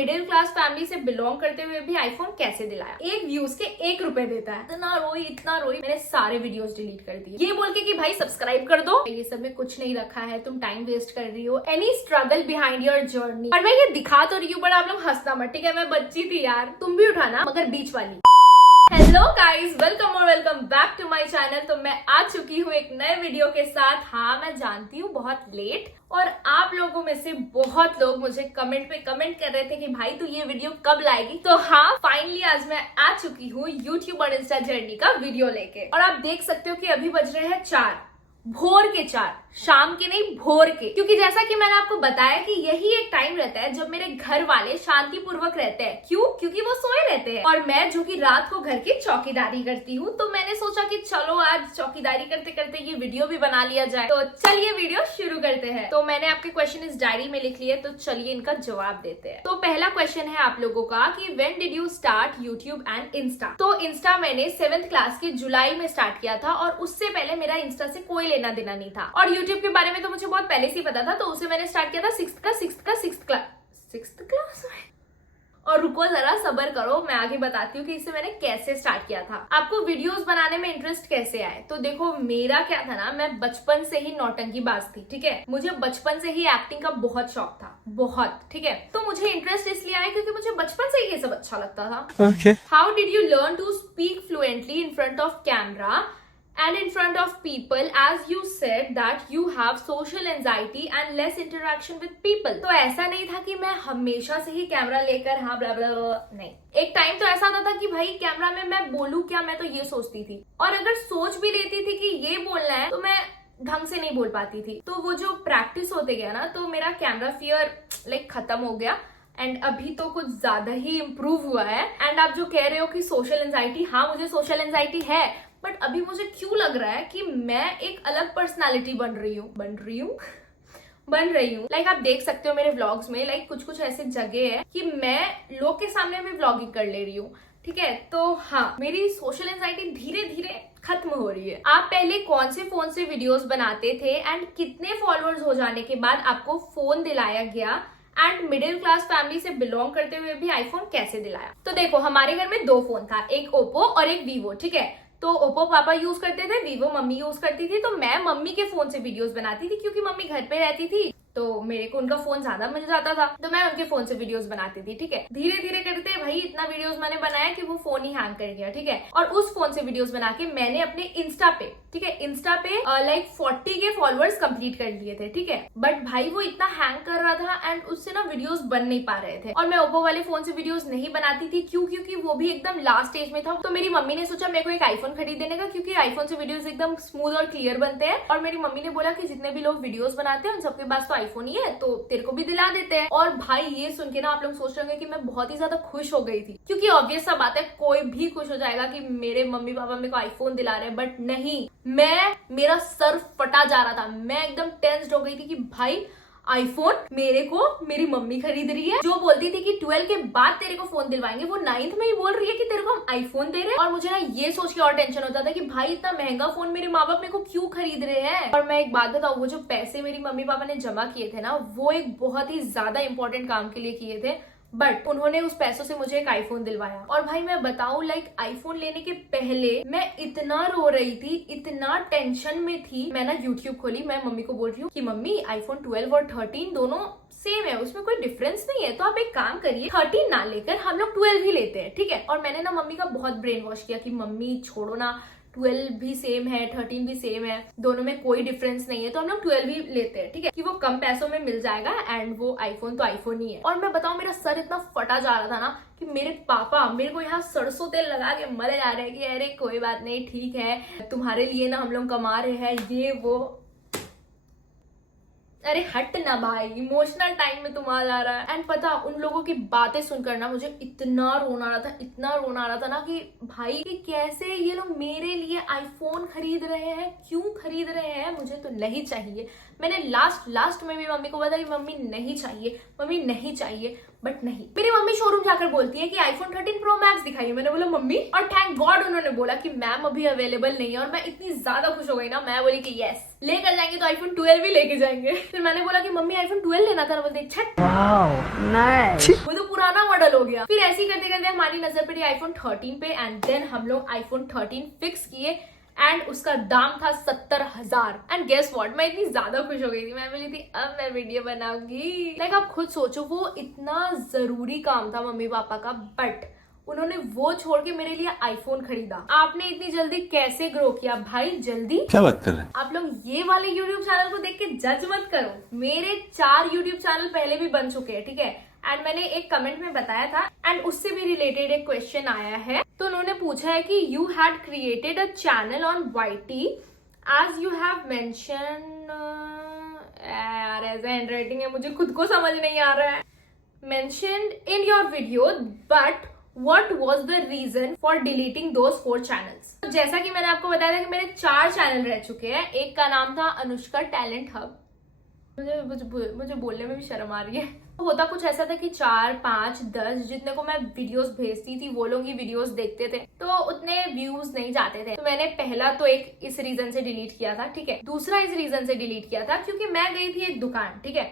Middle class family से belong करते हुए भी आईफोन कैसे दिलाया। एक व्यूज के 1 रुपए देता है। इतना रोई मैंने सारे वीडियोस डिलीट कर दिए, ये बोल के कि भाई सब्सक्राइब कर दो, ये सब में कुछ नहीं रखा है, तुम टाइम वेस्ट कर रही हो, any struggle behind your journey. और मैं ये दिखा तो रही हूँ, बट आप लोग हंसना मत, ठीक है? मैं बच्ची थी यार, तुम भी उठाना मगर बीच वाली। Hello guys, welcome back to my channel. तो मैं आ चुकी हूँ एक नए वीडियो के साथ। हाँ, मैं जानती हूँ बहुत लेट, और आप लोगों में से बहुत लोग मुझे कमेंट पे कमेंट कर रहे थे कि भाई तू ये वीडियो कब लाएगी। तो हाँ, फाइनली आज मैं आ चुकी हूँ यूट्यूब और इंस्टा जर्नी का वीडियो लेके। और आप देख सकते हो कि अभी बज रहे हैं 4, भोर के 4, शाम के नहीं भोर के। क्योंकि जैसा कि मैंने आपको बताया कि यही एक टाइम रहता है जब मेरे घर वाले शांति पूर्वक रहते हैं। क्यों? क्योंकि वो सोए रहते हैं, और मैं जो कि रात को घर की चौकीदारी करती हूँ। तो मैंने सोचा कि चलो आज चौकीदारी करते करते ये वीडियो भी बना लिया जाए। तो चलिए वीडियो शुरू करते हैं। तो मैंने आपके क्वेश्चन इस डायरी में लिख लिए, तो चलिए इनका जवाब देते हैं। तो पहला क्वेश्चन है आप लोगों का कि when did you start YouTube and Insta. तो इंस्टा मैंने 7th क्लास के जुलाई में स्टार्ट किया था, और उससे पहले मेरा इंस्टा से कोई लेना देना नहीं था। और यूट्यूब के बारे में तो मुझे बहुत पहले से ही पता था, तो उसे मैंने स्टार्ट किया था 6th क्लास में। और रुको जरा, सब्र करो, मैं आगे बताती हूँ कि इसे मैंने कैसे स्टार्ट किया था। आपको वीडियोस बनाने में इंटरेस्ट कैसे आए? तो देखो, मेरा क्या था ना, मैं बचपन से ही नौटंकीबाज थी, ठीक है? मुझे बचपन से ही एक्टिंग का बहुत शौक था, बहुत, ठीक है? तो मुझे इंटरेस्ट इसलिए आया क्योंकि मुझे बचपन से ही ये सब अच्छा लगता था। How did you learn to speak fluently in front of camera and in front of people, as you said that you have social anxiety and less interaction with people? तो ऐसा नहीं था कि मैं हमेशा से ही कैमरा लेकर हाँ ब्ला ब्ला नहीं। एक टाइम तो ऐसा आता था कि भाई कैमरा में मैं बोलूं क्या, मैं तो ये सोचती थी। और अगर सोच भी लेती थी कि ये बोलना है, तो मैं ढंग से नहीं बोल पाती थी। तो वो जो प्रैक्टिस होते गया ना, तो मेरा कैमरा फियर खत्म हो गया। एंड अभी तो कुछ ज्यादा ही इम्प्रूव हुआ है। एंड आप जो कह रहे हो कि सोशल एंजाइटी, हाँ मुझे सोशल एंजाइटी है, बट अभी मुझे क्यों लग रहा है कि मैं एक अलग पर्सनालिटी बन रही हूँ। लाइक आप देख सकते हो मेरे व्लॉग्स में कुछ ऐसे जगह है कि मैं लोग के सामने भी व्लॉगिंग कर ले रही हूँ, ठीक है? तो हाँ, मेरी सोशल एंजाइटी धीरे धीरे खत्म हो रही है। आप पहले कौन से फोन से वीडियोस बनाते थे, एंड कितने फॉलोअर्स हो जाने के बाद आपको फोन दिलाया गया, एंड मिडिल क्लास फैमिली से बिलोंग करते हुए भी आईफोन कैसे दिलाया? तो देखो, हमारे घर में 2 फोन था, एक ओप्पो और एक वीवो, ठीक है? तो ओप्पो पापा यूज करते थे, वीवो मम्मी यूज करती थी। तो मैं मम्मी के फोन से वीडियोस बनाती थी, क्योंकि मम्मी घर पे रहती थी, तो मेरे को उनका फोन ज्यादा मिल जाता था, तो मैं उनके फोन से वीडियोस बनाती थी, ठीक है? धीरे धीरे करते भाई इतना वीडियोस मैंने बनाया कि वो फोन ही हैंग कर गया, ठीक है? और उस फोन से वीडियोस बना के मैंने अपने इंस्टा पे, ठीक है, इंस्टा पे 40 के फॉलोअर्स कंप्लीट कर लिए थे, ठीक है? बट भाई वो इतना हैंग कर रहा था, एंड उससे ना वीडियोस बन नहीं पा रहे थे। और मैं ओप्पो वाले फोन से वीडियोस नहीं बनाती थी, क्यों? क्योंकि वो भी एकदम लास्ट स्टेज में था। तो मेरी मम्मी ने सोचा मेरे को एक आईफोन खरीद देने का, क्योंकि आईफोन से वीडियोस एकदम स्मूथ और क्लियर बनते हैं। और मेरी मम्मी ने बोला कि जितने भी लोग वीडियोस बनाते हैं उन सबके पास तो आईफोन ही है, तो तेरे को भी दिला देते हैं। और भाई ये सुन के ना आप लोग सोच रहे होंगे कि मैं बहुत ही ज्यादा खुश हो गई थी, क्योंकि ऑब्वियस सा बात है, कोई भी खुश हो जाएगा कि मेरे मम्मी पापा मेरे को आईफोन दिला रहे हैं। बट नहीं, मेरा सर फटा जा रहा था, मैं एकदम टेंस्ड हो गई थी कि भाई आईफोन मेरे को मेरी मम्मी खरीद रही है। जो बोलती थी कि 12 के बाद तेरे को फोन दिलवाएंगे, वो 9th में ही बोल रही है कि तेरे को हम आईफोन दे रहे हैं। और मुझे ना ये सोच के और टेंशन होता था कि भाई इतना महंगा फोन मेरे माँ बाप मेरे को क्यों खरीद रहे हैं। और मैं एक बात बताऊं, वो जो पैसे मेरी मम्मी पापा ने जमा किए थे ना, वो एक बहुत ही ज्यादा इंपॉर्टेंट काम के लिए किए थे, बट उन्होंने उस पैसों से मुझे एक आईफोन दिलवाया। और भाई मैं बताऊं, आईफोन लेने के पहले मैं इतना रो रही थी, इतना टेंशन में थी। मैं ना यूट्यूब खोली, मैं मम्मी को बोल रही हूँ कि मम्मी आईफोन 12 और 13 दोनों सेम है, उसमें कोई डिफरेंस नहीं है, तो आप एक काम करिए 13 ना लेकर हम लोग 12 ही लेते हैं, ठीक है? और मैंने ना मम्मी का बहुत ब्रेन वॉश किया कि मम्मी छोड़ो ना, 12 भी सेम है, 13 भी सेम है, दोनों में कोई डिफरेंस नहीं है, तो हम लोग 12 ही लेते हैं, ठीक है? कि वो कम पैसों में मिल जाएगा, एंड वो आईफोन तो आईफोन ही है। और मैं बताऊं, मेरा सर इतना फटा जा रहा था ना कि मेरे पापा मेरे को यहाँ सरसों तेल लगा के मरे जा रहे हैं कि अरे कोई बात नहीं, ठीक है, तुम्हारे लिए ना हम लोग कमा रहे हैं, ये वो। अरे हट ना भाई, इमोशनल टाइम में तुम आ जा रहा है। एंड पता, उन लोगों की बातें सुनकर ना मुझे इतना रोना आ रहा था ना कि भाई कि कैसे ये लोग मेरे लिए आईफोन खरीद रहे हैं, क्यों खरीद रहे हैं, मुझे तो नहीं चाहिए। मैंने लास्ट में भी मम्मी को बताया कि मम्मी नहीं चाहिए, बट नहीं, मेरी मम्मी शोरूम जाकर बोलती है कि आईफोन 13 प्रो मैक्स दिखाइए। मैंने बोला मम्मी, और थैंक गॉड उन्होंने बोला कि मैम अभी अवेलेबल नहीं है, और मैं इतनी ज्यादा खुश हो गई ना, मैं बोली कि यस लेकर जाएंगे तो आईफोन 12 भी लेके जाएंगे। फिर मैंने बोला कि मम्मी आईफोन 12 लेना था, बोलते छट वो तो पुराना मॉडल हो गया। फिर ऐसे ही करते करते हमारी नजर पड़ी आईफोन 13 पे, एंड देन हम लोग आईफोन 13 फिक्स किए, एंड उसका दाम था 70,000। एंड गेस व्हाट, मैं इतनी ज्यादा खुश हो गई थी, मैं बोली थी अब मैं वीडियो बनाऊंगी। लाइक आप खुद सोचो, वो इतना जरूरी काम था मम्मी पापा का, बट उन्होंने वो छोड़ के मेरे लिए आईफोन खरीदा। आपने इतनी जल्दी कैसे ग्रो किया भाई? जल्दी क्या बात कर रहे हैं आप लोग? ये वाले यूट्यूब चैनल को देख के जज मत करो, मेरे 4 यूट्यूब चैनल पहले भी बन चुके हैं, ठीक है। एंड मैंने एक कमेंट में बताया था, एंड उससे भी रिलेटेड एक क्वेश्चन आया है। तो उन्होंने पूछा है कि you had created a channel on YT as you have mention, यार ऐसा हैंडराइटिंग है मुझे खुद को समझ नहीं आ रहा है, mentioned in your video, but What was the reason for deleting those 4 channels? तो जैसा कि मैंने आपको बताया था कि मेरे 4 चैनल रह चुके हैं। एक का नाम था अनुष्का टैलेंट हब, मुझे बोलने में भी शर्म आ रही है। तो होता कुछ ऐसा था कि 4, 5, 10 जितने को मैं वीडियोस भेजती थी वो लोग ही वीडियोस देखते थे, तो उतने व्यूज नहीं जाते थे। तो मैंने पहला तो एक इस रीजन से डिलीट किया था, ठीक है। दूसरा इस रीजन से डिलीट किया था क्योंकि मैं गई थी एक दुकान, ठीक है,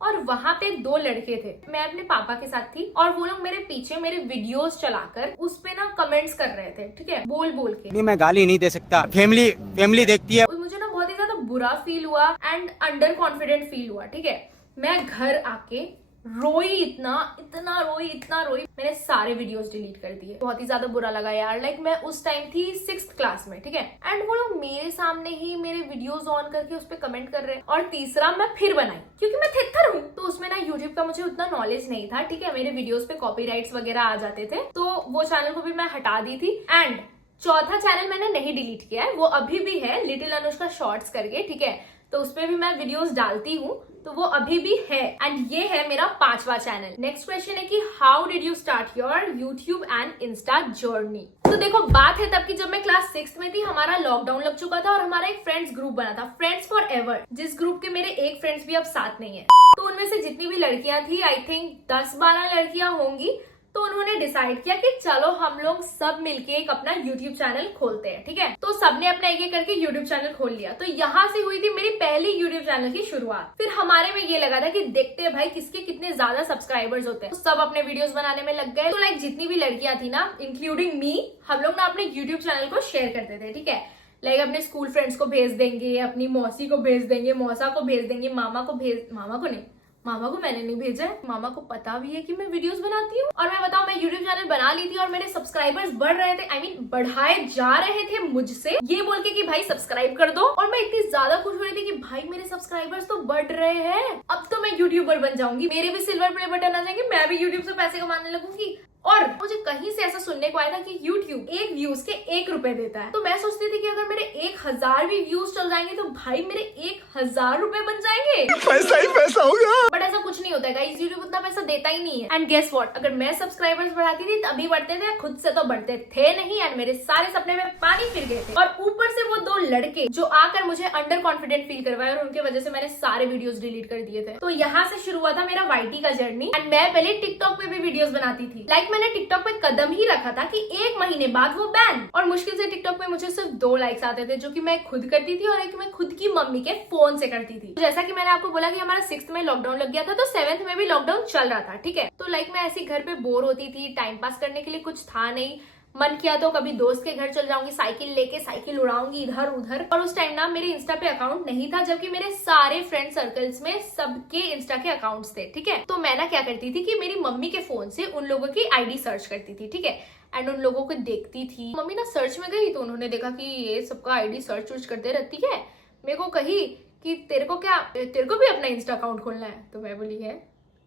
और वहां पे 2 लड़के थे, मैं अपने पापा के साथ थी, और वो लोग मेरे पीछे मेरे वीडियोस चलाकर उस पे ना कमेंट्स कर रहे थे, ठीक है, बोल बोल के। मैं गाली नहीं दे सकता, फैमिली देखती है। मुझे ना बहुत ही ज्यादा बुरा फील हुआ एंड अंडर कॉन्फिडेंट फील हुआ, ठीक है। मैं घर आके रोई, इतना रोई, मैंने सारे वीडियोस डिलीट कर दिए। बहुत ही ज्यादा बुरा लगा यार। लाइक मैं उस टाइम थी 6th क्लास में, ठीक है, एंड वो लोग मेरे सामने ही मेरे वीडियोस ऑन करके उस पर कमेंट कर रहे हैं। और तीसरा मैं फिर बनाई क्योंकि मैं थित्तर हूँ, तो उसमें ना यूट्यूब का मुझे उतना नॉलेज नहीं था, ठीक है। मेरे वीडियोस पे कॉपीराइट्स वगैरह आ जाते थे, तो वो चैनल को भी मैं हटा दी थी। एंड चौथा चैनल मैंने नहीं डिलीट किया है, वो अभी भी है, लिटिल अनुष्का शॉर्ट्स करके, ठीक है, तो उसपे भी मैं वीडियोस डालती हूँ, तो वो अभी भी है। एंड ये है मेरा 5वां चैनल। नेक्स्ट क्वेश्चन है कि how did you start your YouTube and Insta journey? तो देखो, बात है तब की जब मैं क्लास 6th में थी, हमारा लॉकडाउन लग चुका था और हमारा एक फ्रेंड्स ग्रुप बना था, फ्रेंड्स फॉर एवर, जिस ग्रुप के मेरे एक फ्रेंड्स भी अब साथ नहीं है। तो उनमें से जितनी भी लड़कियां थी, आई थिंक 10-12 लड़कियां होंगी, तो उन्होंने डिसाइड किया कि चलो हम लोग सब मिलके एक अपना यूट्यूब चैनल खोलते हैं, ठीक है। तो सबने अपना एक करके यूट्यूब चैनल खोल लिया। तो यहाँ से हुई थी मेरी पहली यूट्यूब चैनल की शुरुआत। फिर हमारे में ये लगा था कि देखते हैं भाई किसके कितने ज्यादा सब्सक्राइबर्स होते हैं, तो सब अपने वीडियोस बनाने में लग गए। तो लाइक जितनी भी लड़कियां थी ना, इंक्लूडिंग मी, हम लोग ना अपने यूट्यूब चैनल को शेयर करते थे, ठीक है। लाइक अपने स्कूल फ्रेंड्स को भेज देंगे, अपनी मौसी को भेज देंगे, मौसा को भेज देंगे, मामा को मैंने नहीं भेजा है, मामा को पता भी है कि मैं वीडियोस बनाती हूँ। और मैं बताऊँ, मैं यूट्यूब चैनल बना ली थी और मेरे सब्सक्राइबर्स बढ़ रहे थे, आई मीन बढ़ाए जा रहे थे मुझसे, ये बोल के कि भाई सब्सक्राइब कर दो। और मैं इतनी ज्यादा खुश हो रही थी कि भाई मेरे सब्सक्राइबर्स तो बढ़ रहे हैं, अब तो मैं यूट्यूबर बन जाऊंगी, मेरे भी सिल्वर प्ले बटन आ जाएंगे, मैं भी यूट्यूब से पैसे कमाने लगूंगी। और मुझे कहीं से ऐसा सुनने को आया था कि YouTube एक व्यूज के 1 रुपए देता है। तो मैं सोचती थी कि अगर मेरे 1000 भी व्यूज चल जाएंगे तो भाई मेरे 1000 रुपए बन जाएंगे, पैसा ही पैसा होगा। बट ऐसा कुछ नहीं होता है गाइस, YouTube उतना पैसा देता ही नहीं है। एंड गेस व्हाट, अगर मैं सब्सक्राइबर्स बढ़ाती थी तभी बढ़ते थे, खुद से तो बढ़ते थे नहीं। एंड मेरे सारे सपने में पानी फिर गए थे। और ऊपर से वो 2 लड़के जो आकर मुझे अंडर कॉन्फिडेंट फील करवाए, और उनके वजह से मैंने सारे वीडियोस डिलीट कर दिए थे। तो यहाँ से शुरू हुआ था मेरा YT का जर्नी। एंड मैं पहले टिकटॉक पे भी वीडियोस बनाती थी। लाइक मैंने टिकटॉक पे कदम ही रखा था कि 1 महीने बाद वो बैन, और मुश्किल से टिकटॉक पे मुझे सिर्फ 2 लाइक्स आते थे, जो कि मैं खुद करती थी और एक मैं खुद की मम्मी के फोन से करती थी। तो जैसा कि मैंने आपको बोला कि हमारा 6th में लॉकडाउन लग गया था, तो 7th में भी लॉकडाउन चल रहा था, ठीक है। तो लाइक मैं ऐसे घर पे बोर होती थी, टाइम पास करने के लिए कुछ था नहीं, मन किया तो कभी दोस्त के घर चल जाऊंगी, साइकिल लेके साइकिल उड़ाऊंगी इधर उधर। और उस टाइम ना मेरे इंस्टा पे अकाउंट नहीं था, जबकि मेरे सारे फ्रेंड सर्कल्स में सबके इंस्टा के अकाउंट्स थे, ठीक है। तो मैं ना क्या करती थी कि मेरी मम्मी के फोन से उन लोगों की आईडी सर्च करती थी, ठीक है, एंड उन लोगों को देखती थी। मम्मी ना सर्च में गई तो उन्होंने देखा कि ये सबका आईडी सर्च करते रहती है, मेरे को कही कि तेरे को भी अपना इंस्टा अकाउंट खोलना है? तो मैं बोली है,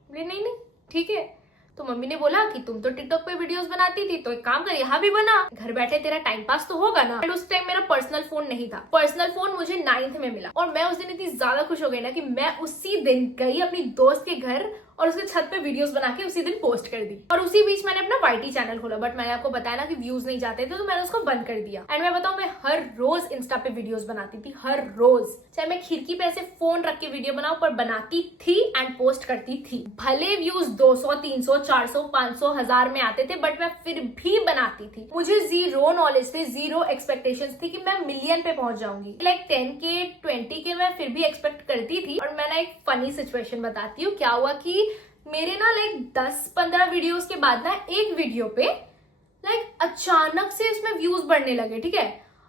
नहीं ठीक है। तो मम्मी ने बोला कि तुम तो टिकटॉक पे वीडियोस बनाती थी, तो एक काम कर, यहाँ भी बना, घर बैठे तेरा टाइम पास तो होगा ना। एंड उस टाइम मेरा पर्सनल फोन नहीं था, पर्सनल फोन मुझे 9th में मिला। और मैं उस दिन इतनी ज्यादा खुश हो गई ना कि मैं उसी दिन गई अपनी दोस्त के घर और उसके छत पे वीडियोस बना के उसी दिन पोस्ट कर दी। और उसी बीच मैंने अपना YT चैनल खोला, बट मैंने आपको बताया ना कि व्यूज नहीं जाते थे, तो मैंने उसको बंद कर दिया। एंड मैं बताऊं, मैं हर रोज इंस्टा पे वीडियोस बनाती थी, हर रोज। चाहे मैं खिड़की पे ऐसे फोन रख के वीडियो बनाऊं, पर बनाती थी एंड पोस्ट करती थी। भले व्यूज 200, 300, 400, 500, 1000 में आते थे, बट मैं फिर भी बनाती थी। मुझे जीरो नॉलेज थी, जीरो एक्सपेक्टेशंस थी कि मैं मिलियन पे पहुंच जाऊंगी। लाइक 10K 20K मैं फिर भी एक्सपेक्ट करती थी। और मैं ना एक फनी सिचुएशन बताती हूँ। क्या हुआ कि मेरे ना लाइक 10-15 वीडियोस के बाद ना एक वीडियो पे लाइक अचानक से उसमें व्यूज बढ़ने लगे, ठीक है।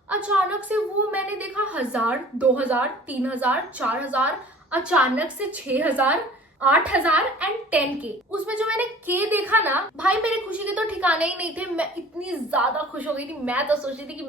अचानक से वो मैंने देखा 1000, 2000, 3000, 4000, अचानक से 6000, 8000 एंड 10K। उसमें जो मैंने के देखा ना भाई, मेरे खुशी के तो ठिकाने ही नहीं थे। मैं इतनी ज्यादा खुश हो गई थी। मैं तो सोच रही थी कि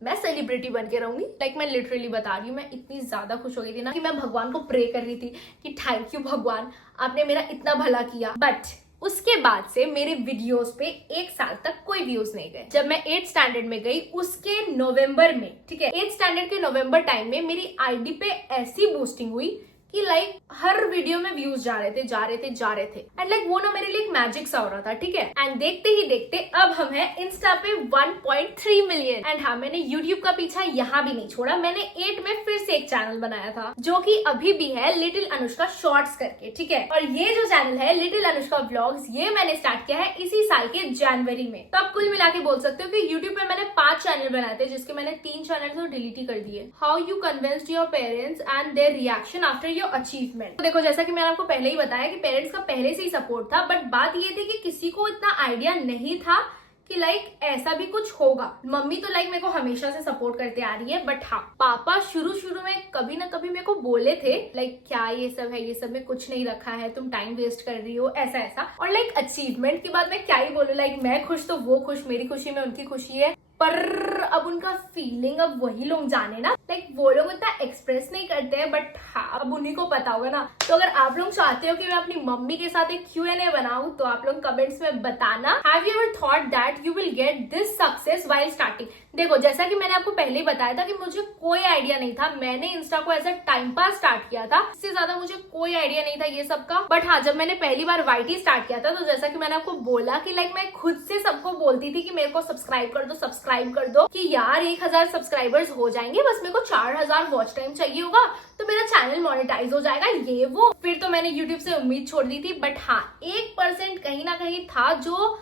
मैं सेलिब्रिटी बन के रहूंगी। लाइक मैं लिटरली बता रही हूँ, मैं इतनी ज्यादा खुश हो गई थी ना कि मैं भगवान को प्रे कर रही थी कि थैंक यू भगवान, आपने मेरा इतना भला किया। बट उसके बाद से मेरे वीडियोस पे 1 साल तक कोई व्यूज नहीं गए। जब मैं 8th स्टैंडर्ड में गई उसके नवंबर में, ठीक है, 8th स्टैंडर्ड के नवंबर टाइम में मेरी आईडी पे ऐसी बूस्टिंग हुई कि लाइक हर वीडियो में व्यूज जा रहे थे। एंड लाइक वो ना मेरे लिए एक मैजिक सा हो रहा था, ठीक है। एंड देखते ही देखते अब हम हैं इंस्टा पे 1.3 मिलियन। एंड हाँ, मैंने यूट्यूब का पीछा यहाँ भी नहीं छोड़ा। मैंने 8 में फिर से एक चैनल बनाया था, जो कि अभी भी है लिटिल अनुष्का शॉर्ट्स करके, ठीक है। और ये जो चैनल है लिटिल अनुष्का व्लॉग्स, ये मैंने स्टार्ट किया है इसी साल के जनवरी में। तो आप कुल मिला के बोल सकते हो कि यूट्यूब पे मैंने 5 चैनल बनाए थे, जिसके मैंने 3 चैनल तो डिलीट ही कर दिए। How you convinced your parents and their reaction after your achievement. तो देखो, जैसा कि मैंने आपको पहले ही बताया कि पेरेंट्स का पहले से ही सपोर्ट था, बट बात ये थी कि किसी को इतना आइडिया नहीं था कि लाइक ऐसा भी कुछ होगा। मम्मी तो लाइक मेरे को हमेशा से सपोर्ट करते आ रही है, बट हाँ, पापा शुरू में कभी ना कभी मेरे को बोले थे लाइक क्या ये सब है, ये सब में कुछ नहीं रखा है, तुम टाइम वेस्ट कर रही हो, ऐसा। और लाइक अचीवमेंट के बाद मैं क्या ही बोलूं, लाइक मैं खुश तो वो खुश, मेरी खुशी में उनकी खुशी है। पर अब उनका फीलिंग अब वही लोग जाने ना। लाइक वो लोग इतना एक्सप्रेस नहीं करते हैं, बट हाँ, अब उन्हीं को पता होगा ना। तो अगर आप लोग चाहते हो कि मैं अपनी मम्मी के साथ एक Q&A बनाऊं, तो आप लोग कमेंट्स में बताना। Have you ever thought that you will get this success while starting. देखो, जैसा कि मैंने आपको पहले ही बताया था कि मुझे कोई आइडिया नहीं था। मैंने इंस्टा को as a time pass start किया था, इससे ज्यादा मुझे कोई आइडिया नहीं था ये सब का। बट हाँ, जब मैंने पहली बार YT स्टार्ट किया था, तो जैसा कि मैंने आपको बोला कि लाइक मैं खुद से सबको बोलती थी कि मेरे को सब्सक्राइब कर दो कि यार 1000 सब्सक्राइबर्स हो जाएंगे, बस मेरे को 4000 वॉच टाइम चाहिए होगा तो मेरा चैनल मोनेटाइज हो जाएगा, ये वो। फिर तो मैंने यूट्यूब से उम्मीद छोड़ दी थी। बट हाँ, 1% कहीं ना कहीं था जो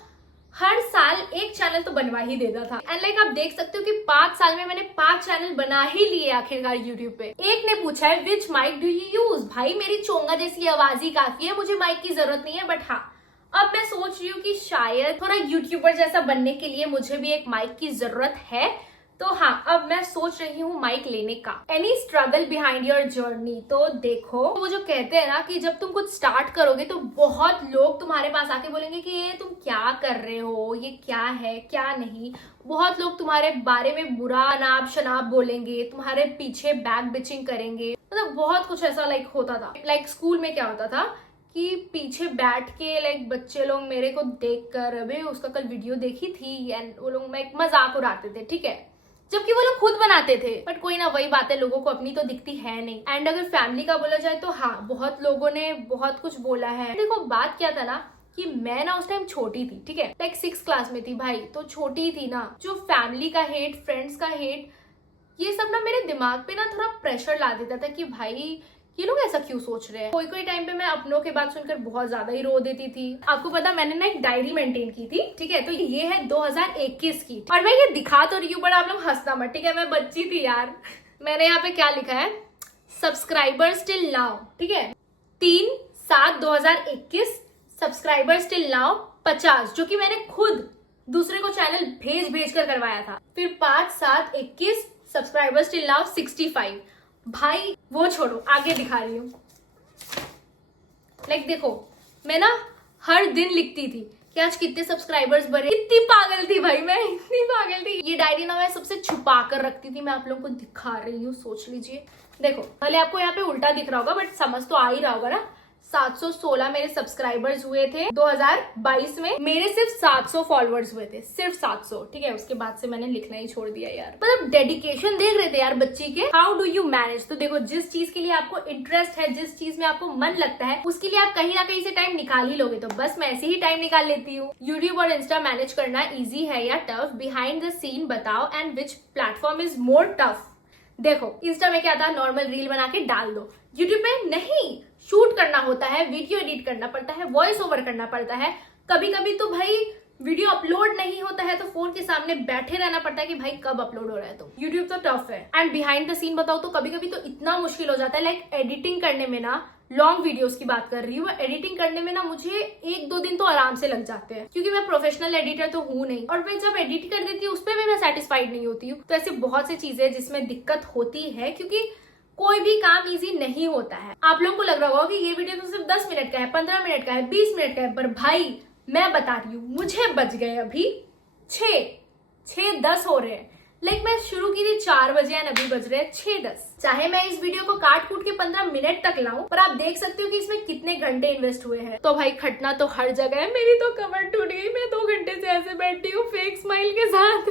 हर साल एक चैनल तो बनवा ही देता था। एंड लाइक आप देख सकते हो कि 5 साल में मैंने 5 चैनल बना ही लिए आखिरकार यूट्यूब पे। एक ने पूछा है विच माइक डू यू यूज। भाई, मेरी चोंगा जैसी आवाज ही काफी है, मुझे माइक की जरूरत नहीं है। बट हाँ, अब मैं सोच रही हूँ कि शायद थोड़ा यूट्यूबर जैसा बनने के लिए मुझे भी एक माइक की जरूरत है। तो हाँ, अब मैं सोच रही हूँ माइक लेने का। Any struggle behind your journey. तो देखो, वो जो कहते हैं ना कि जब तुम कुछ स्टार्ट करोगे तो बहुत लोग तुम्हारे पास आके बोलेंगे कि ये तुम क्या कर रहे हो, ये क्या है क्या नहीं। बहुत लोग तुम्हारे बारे में बुरा अनाप शनाप बोलेंगे, तुम्हारे पीछे बैक बिचिंग करेंगे। मतलब बहुत कुछ ऐसा लाइक होता था। लाइक स्कूल में क्या होता था कि पीछे बैठ के लाइक बच्चे लोग मेरे को देख कर, अबे उसका कल वीडियो देखी थी, एंड वो लोग मैं मजाक उड़ाते थे, ठीक है, जबकि वो लोग खुद बनाते थे। बट कोई ना, वही बात है, लोगों को अपनी तो दिखती है नहीं। एंड अगर फैमिली का बोला जाए तो हाँ, बहुत लोगों ने बहुत कुछ बोला है। देखो, बात क्या था ना कि मैं ना उस टाइम छोटी थी, ठीक है, लाइक 6th क्लास में थी भाई, तो छोटी थी ना। जो फैमिली का हेट, फ्रेंड्स का हेट, ये सब ना मेरे दिमाग पे ना थोड़ा प्रेशर ला देता था कि भाई ये लोग ऐसा क्यों सोच रहे हैं। कोई टाइम पे मैं अपनों के बात सुनकर बहुत ज्यादा ही रो देती थी। आपको पता, मैंने ना एक डायरी मेंटेन की थी, ठीक है, तो ये है 2021 की। और मैं ये दिखा तो रही हूँ, बट आप लोग हंसना मत, ठीक है, मैं बच्ची थी यार। मैंने यहाँ पे क्या लिखा है, सब्सक्राइबर्स टिल नाउ, ठीक है, 3/7/2021 सब्सक्राइबर्स टिल नाउ 50, जो कि मैंने खुद दूसरे को चैनल भेज कर करवाया था। फिर 5/7/21 सब्सक्राइबर्स टिल नाउ 65। भाई वो छोड़ो, आगे दिखा रही हूँ। लाइक देखो, मैं ना हर दिन लिखती थी कि आज कितने सब्सक्राइबर्स बढ़े। इतनी पागल थी भाई मैं, इतनी पागल थी। ये डायरी ना मैं सबसे छुपा कर रखती थी। मैं आप लोगों को दिखा रही हूँ, सोच लीजिए। देखो, भले आपको यहाँ पे उल्टा दिख रहा होगा, बट समझ तो आ ही रहा होगा ना। 716 मेरे सब्सक्राइबर्स हुए थे 2022 में। मेरे सिर्फ 700 फॉलोअर्स हुए थे, सिर्फ 700। ठीक है, उसके बाद से मैंने लिखना ही छोड़ दिया यार। मतलब डेडिकेशन देख रहे थे यार बच्ची के। How do you manage? तो देखो, जिस चीज के लिए आपको इंटरेस्ट है, जिस चीज में आपको मन लगता है, उसके लिए आप कहीं ना कहीं से टाइम निकाल ही लोगे। तो बस मैं ऐसे ही टाइम निकाल लेती हूँ। यूट्यूब और इंस्टा मैनेज करना इजी है या टफ? बिहाइंड द सीन बताओ and which platform is more tough? देखो, इंस्टा में क्या था, नॉर्मल रील बना के डाल दो। यूट्यूब में नहीं, शूट करना होता है, वीडियो एडिट करना पड़ता है, वॉइस ओवर करना पड़ता है। कभी कभी तो भाई वीडियो अपलोड नहीं होता है तो फोन के सामने बैठे रहना पड़ता है कि भाई कब अपलोड हो रहा है। तो यूट्यूब तो टफ है। एंड बिहाइंड द सीन बताओ तो कभी कभी तो इतना मुश्किल हो जाता है, लाइक एडिटिंग करने में ना, लॉन्ग वीडियोस की बात कर रही हूँ, एडिटिंग करने में ना मुझे 1-2 दिन तो आराम से लग जाते हैं, क्योंकि मैं प्रोफेशनल एडिटर तो हूँ नहीं। और मैं जब एडिट कर देती हूँ उस पर भी मैं सेटिस्फाइड नहीं होती हूँ। तो ऐसे बहुत सी चीजें जिसमें दिक्कत होती है, क्योंकि कोई भी काम इजी नहीं होता है। आप लोगों को लग रहा होगा कि ये वीडियो तो सिर्फ 10 मिनट का है, 15 मिनट का है, 20 मिनट का है, पर भाई मैं बता रही हूँ, मुझे बज गए अभी 6:10 हो रहे हैं। लाइक मैं शुरू की थी 4 बजे एंड अभी बज रहे हैं 6:10। चाहे मैं इस वीडियो को काट कूट के 15 मिनट तक लाऊं, पर आप देख सकते हो कि इसमें कितने घंटे इन्वेस्ट हुए हैं। तो भाई खटना तो हर जगह है। मेरी तो कमर टूट गई, मैं 2 घंटे से ऐसे बैठी हूँ फेक स्माइल के साथ।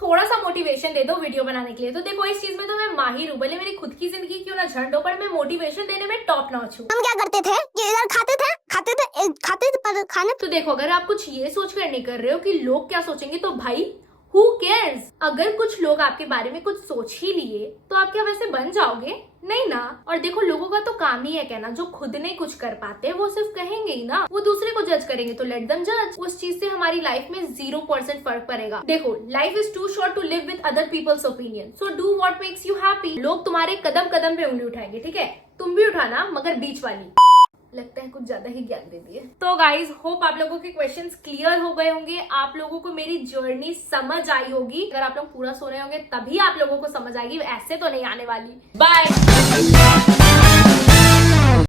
थोड़ा सा मोटिवेशन दे दो वीडियो बनाने के लिए। तो देखो, इस चीज में तो मैं माहिर हूँ, भले मेरी खुद की जिंदगी क्यों ना झंड हो, पर मैं मोटिवेशन देने में टॉप नॉच हूँ। हम क्या करते थे कि इधर खाते थे पर खाने। तो देखो, अगर आप कुछ ये सोच कर नहीं कर रहे हो कि लोग क्या सोचेंगे, तो भाई हु केयर्स? अगर कुछ लोग आपके बारे में कुछ सोच ही लिए तो आप क्या वैसे बन जाओगे? नहीं ना। और देखो, लोगों का तो काम ही है कहना। जो खुद नहीं कुछ कर पाते वो सिर्फ कहेंगे ही ना, वो दूसरे को जज करेंगे, तो लेट देम जज। उस चीज से हमारी लाइफ में 0% फर्क पड़ेगा। देखो, life is too short to live with other people's opinion, so do what makes you happy. लोग तुम्हारे कदम कदम पे उंगली उठाएंगे, ठीक है? तुम भी उठाना, मगर बीच वाली। लगता है कुछ ज्यादा ही ज्ञान दे दिए। तो गाइज, होप आप लोगों के क्वेश्चंस क्लियर हो गए होंगे, आप लोगों को मेरी जर्नी समझ आई होगी। अगर आप लोग पूरा सो रहे होंगे तभी आप लोगों को समझ आएगी, ऐसे तो नहीं आने वाली। बाय।